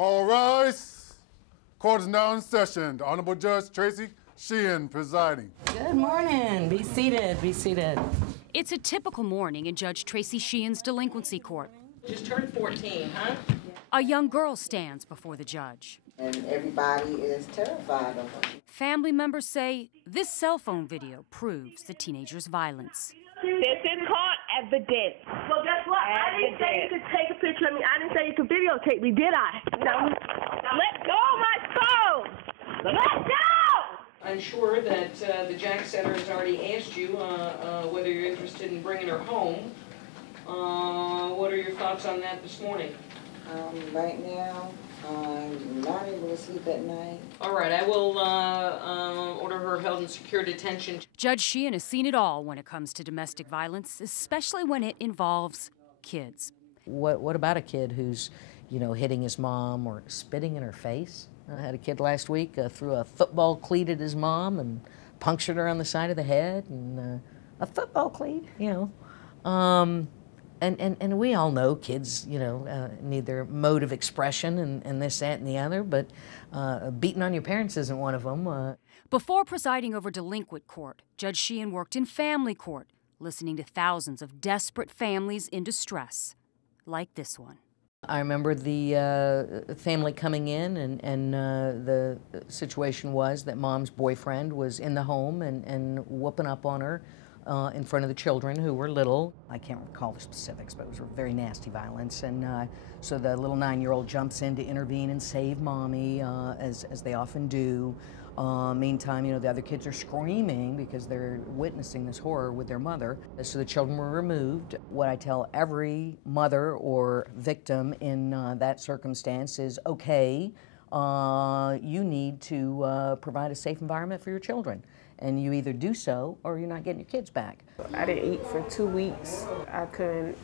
All rise. Court is now in session. The Honorable Judge Tracy Sheehan presiding. Good morning. Be seated. Be seated. It's a typical morning in Judge Tracy Sheehan's delinquency court. Just turned 14, huh? A young girl stands before the judge. And everybody is terrified of her. Family members say this cell phone video proves the teenager's violence. This is called evidence. Well, guess what? I didn't say you could take a picture of me. I didn't say you could videotape me, did I? No. Let go of my phone! Let go! I'm sure that the Jack Center has already asked you whether you're interested in bringing her home. What are your thoughts on that this morning? Right now, I'm not able to sleep at night. All right, I will order her held in secure detention. Judge Sheehan has seen it all when it comes to domestic violence, especially when it involves kids. What about a kid who's, hitting his mom or spitting in her face? I had a kid last week threw a football cleat at his mom and punctured her on the side of the head, and a football cleat, And we all know kids, need their mode of expression and this, that, and the other, but beating on your parents isn't one of them. Before presiding over delinquent court, Judge Sheehan worked in family court, listening to thousands of desperate families in distress, like this one. I remember the family coming in, and the situation was that mom's boyfriend was in the home and whooping up on her in front of the children who were little. I can't recall the specifics, but it was very nasty violence. And so the little 9-year-old jumps in to intervene and save mommy, as they often do. Meantime, the other kids are screaming because they're witnessing this horror with their mother. So the children were removed. What I tell every mother or victim in that circumstance is, okay, you need to provide a safe environment for your children. And you either do so or you're not getting your kids back. I didn't eat for 2 weeks. I couldn't,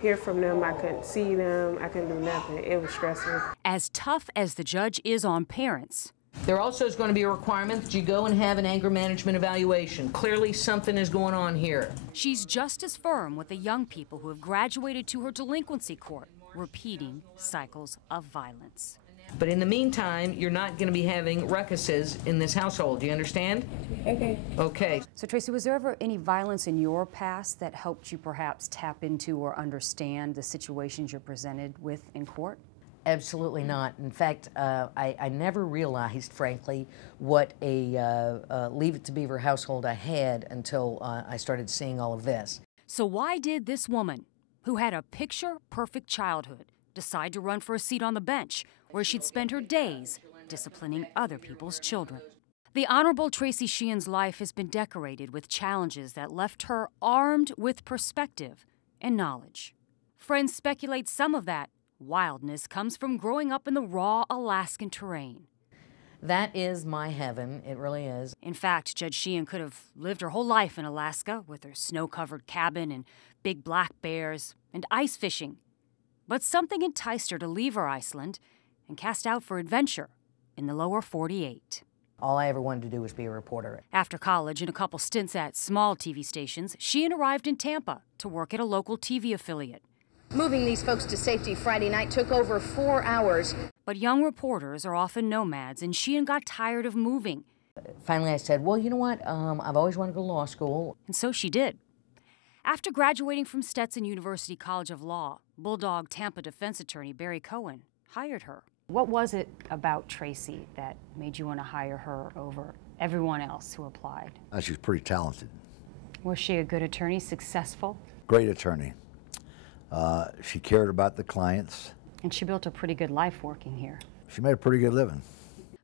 hear from them. I couldn't see them. I couldn't do nothing. It was stressful. As tough as the judge is on parents, there also is going to be a requirement that you go and have an anger management evaluation. Clearly something is going on here. She's just as firm with the young people who have graduated to her delinquency court, repeating cycles of violence. But in the meantime, you're not going to be having ruckuses in this household. Do you understand? Okay. Okay. So, Tracy, was there ever any violence in your past that helped you perhaps tap into or understand the situations you're presented with in court? Absolutely not. In fact, I never realized, frankly, what a Leave It to Beaver household I had until I started seeing all of this. So why did this woman, who had a picture-perfect childhood, decide to run for a seat on the bench where she'd spend her days disciplining other people's children? The Honorable Tracy Sheehan's life has been decorated with challenges that left her armed with perspective and knowledge. Friends speculate some of that wildness comes from growing up in the raw Alaskan terrain. That is my heaven. It really is. In fact, Judge Sheehan could have lived her whole life in Alaska with her snow-covered cabin and big black bears and ice fishing. But something enticed her to leave her Iceland and cast out for adventure in the lower 48. All I ever wanted to do was be a reporter. After college and a couple stints at small TV stations, Sheehan arrived in Tampa to work at a local TV affiliate. Moving these folks to safety Friday night took over 4 hours. But young reporters are often nomads, and Sheehan got tired of moving. Finally, I said, well, you know what? I've always wanted to go to law school. And so she did. After graduating from Stetson University College of Law, Bulldog Tampa defense attorney Barry Cohen hired her. What was it about Tracy that made you want to hire her over everyone else who applied? She was pretty talented. Was she a good attorney, successful? Great attorney. She cared about the clients. And she built a pretty good life working here. She made a pretty good living.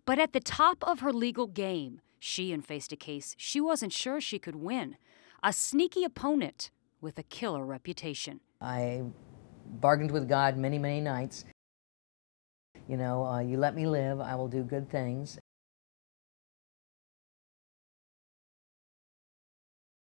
But at the top of her legal game, Sheehan faced a case she wasn't sure she could win. A sneaky opponent with a killer reputation. I bargained with God many, many nights. You let me live, I will do good things.